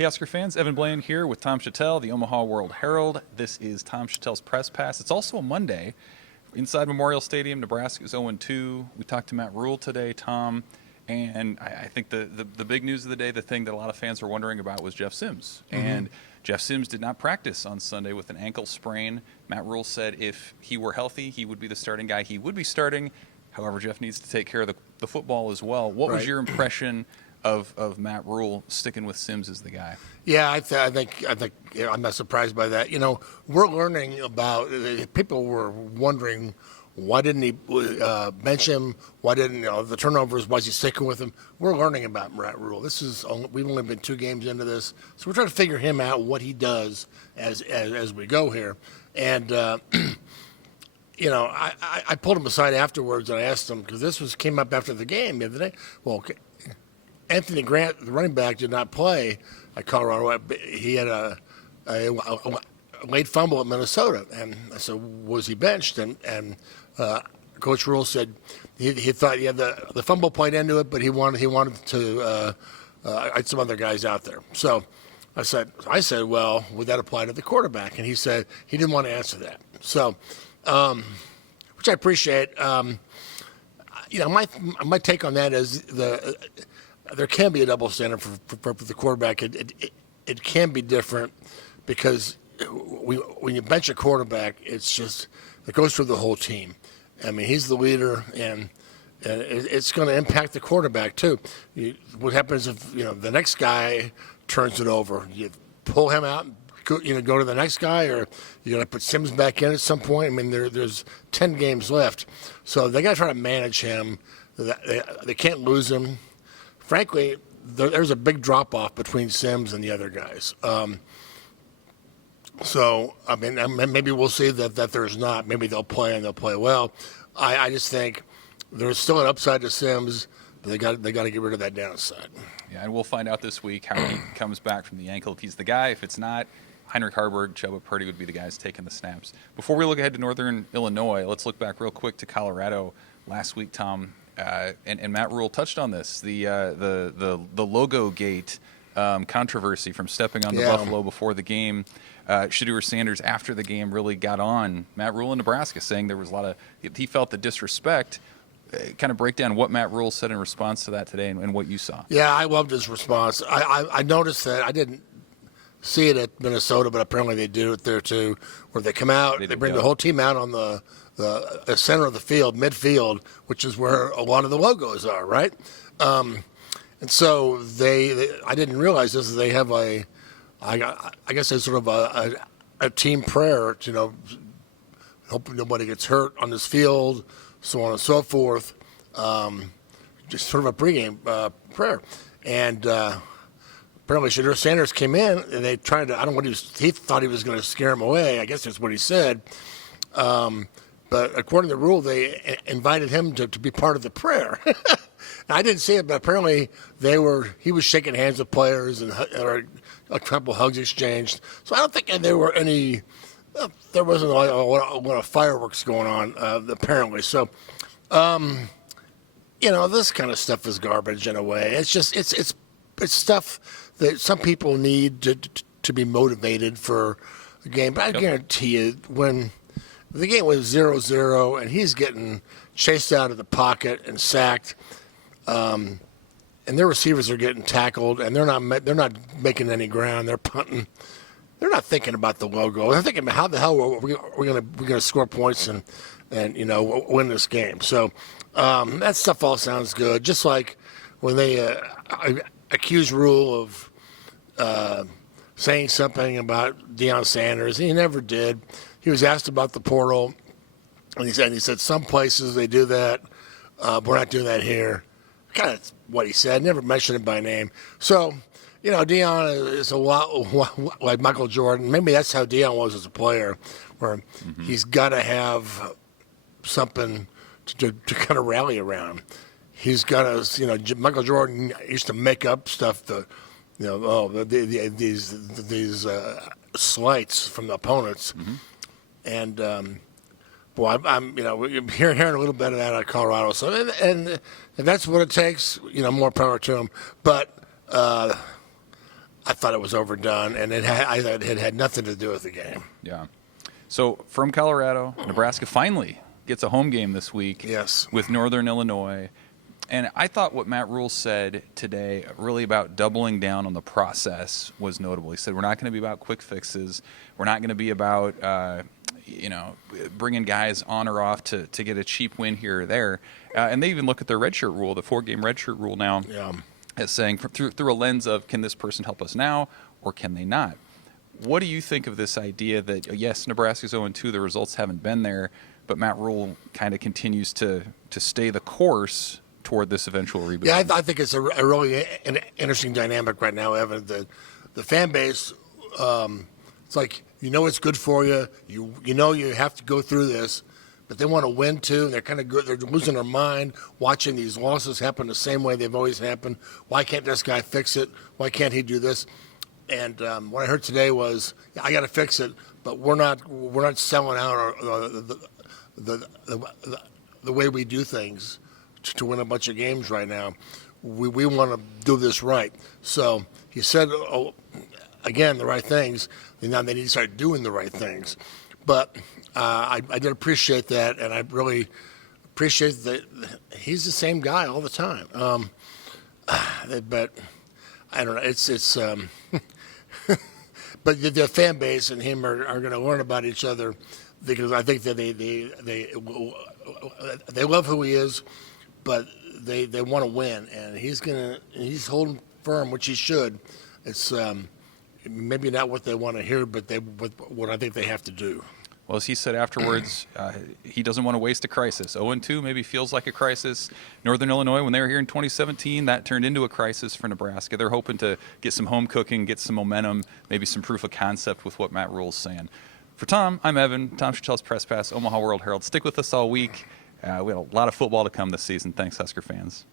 Hey, Husker fans, Evan Bland here with Tom Shatel, the Omaha World-Herald. This is Tom Shatel's Press Pass. It's also a Monday. Inside Memorial Stadium, Nebraska is 0-2. We talked to Matt Rhule today, Tom, and I think the big news of the day, the thing that a lot of fans were wondering about was Jeff Sims. Mm-hmm. And Jeff Sims did not practice on Sunday with an ankle sprain. Matt Rhule said if he were healthy, he would be the starting guy. He would be starting. However, Jeff needs to take care of the football as well. What was your impression of Matt Rhule sticking with Sims as the guy? Yeah, I think I'm not surprised by that. You know, we're learning about. People were wondering why didn't he bench him? Why didn't the turnovers? Why is he sticking with him? We're learning about Matt Rhule. We've only been 2 games into this, so we're trying to figure him out, what he does as we go here. And I pulled him aside afterwards and I asked him, because this came up after the game the other day. Well, okay. Anthony Grant, the running back, did not play at Colorado. He had a late fumble at Minnesota, and I said, "Was he benched?" And Coach Rhule said he thought he had the fumble played into it, but he wanted to had some other guys out there. So I said, "Well, would that apply to the quarterback?" And he said he didn't want to answer that. So, which I appreciate. My take on that is there can be a double standard for the quarterback. It can be different because when you bench a quarterback, it goes through the whole team. I mean, he's the leader, and it's going to impact the quarterback too. What happens if the next guy turns it over? You pull him out, go to the next guy, or you're going to put Sims back in at some point. I mean, there's 10 games left, so they got to try to manage him. They can't lose him. Frankly, there's a big drop-off between Sims and the other guys. So, I mean, maybe we'll see that there's not. Maybe they'll play and they'll play well. I just think there's still an upside to Sims, but they got to get rid of that downside. Yeah, and we'll find out this week how he comes back from the ankle. If he's the guy, if it's not, Heinrich Harburg, Chubba Purdy would be the guys taking the snaps. Before we look ahead to Northern Illinois, let's look back real quick to Colorado last week, Tom. And Matt Rhule touched on this, the logo gate controversy from stepping on the Buffalo before the game. Shedeur Sanders, after the game, really got on Matt Rhule in Nebraska, saying there was a lot of he felt the disrespect. Kind of break down what Matt Rhule said in response to that today and what you saw. Yeah, I loved his response. I noticed that. I didn't see it at Minnesota, but apparently they do it there too, where they come out, they bring the whole team out on the center of the field, midfield, which is where a lot of the logos are, right? And so I didn't realize this. They have I guess it's sort of a team prayer, hope nobody gets hurt on this field, so on and so forth. Just sort of a pregame prayer. And apparently Shedeur Sanders came in and they tried to, I don't know what he thought he was going to scare him away. I guess that's what he said. But according to the Rhule, they invited him to be part of the prayer. I didn't see it, but apparently he was shaking hands with players and a couple hugs exchanged. So I don't think there wasn't a lot of fireworks going on, apparently. So, this kind of stuff is garbage in a way. It's just, it's stuff that some people need to be motivated for a game. But I guarantee you, when the game was 0-0 and he's getting chased out of the pocket and sacked, and their receivers are getting tackled, and they're not making any ground. They're punting. They're not thinking about the logo. They're thinking, how the hell are we going to score points and win this game? So that stuff all sounds good. Just like when they accused Rhule of saying something about Deion Sanders, he never did. He was asked about the portal, and he said some places they do that. We're not doing that here. Kind of what he said. Never mentioned him by name. So, Deion is a lot like Michael Jordan. Maybe that's how Deion was as a player, where he's got to have something to kind of rally around. He's got to, Michael Jordan used to make up stuff these slights from the opponents. And I'm hearing a little bit of that out of Colorado. So and if that's what it takes, more power to them. But I thought it was overdone, and I thought it had nothing to do with the game. Yeah. So from Colorado, Nebraska finally gets a home game this week. Yes. With Northern Illinois. And I thought what Matt Rhule said today really about doubling down on the process was notable. He said, we're not going to be about quick fixes. We're not going to be about, bringing guys on or off to get a cheap win here or there. And they even look at their redshirt rule, the 4-game redshirt rule now, as saying through a lens of, can this person help us now or can they not? What do you think of this idea that, yes, Nebraska's 0-2, the results haven't been there, but Matt Rhule kind of continues to stay the course toward this eventual rebuild? Yeah, I think it's a really interesting dynamic right now, Evan. The fan base, it's like, it's good for you. You know you have to go through this, but they want to win too. And they're kind of good. They're losing their mind watching these losses happen the same way they've always happened. Why can't this guy fix it? Why can't he do this? And what I heard today was, I got to fix it, but we're not selling out the way we do things to win a bunch of games right now. We want to do this right. So he said, again, the right things. And now they need to start doing the right things. But I did appreciate that, and I really appreciate that he's the same guy all the time. But I don't know. It's but the fan base and him are going to learn about each other, because I think that they love who he is, but they want to win, and he's holding firm, which he should. It's maybe not what they want to hear, but what I think they have to do. Well, as he said afterwards, he doesn't want to waste a crisis. 0-2 maybe feels like a crisis. Northern Illinois, when they were here in 2017, that turned into a crisis for Nebraska. They're hoping to get some home cooking, get some momentum, maybe some proof of concept with what Matt Rhule's saying. For Tom, I'm Evan. Tom Shatel's Press Pass, Omaha World-Herald. Stick with us all week. We had a lot of football to come this season. Thanks, Husker fans.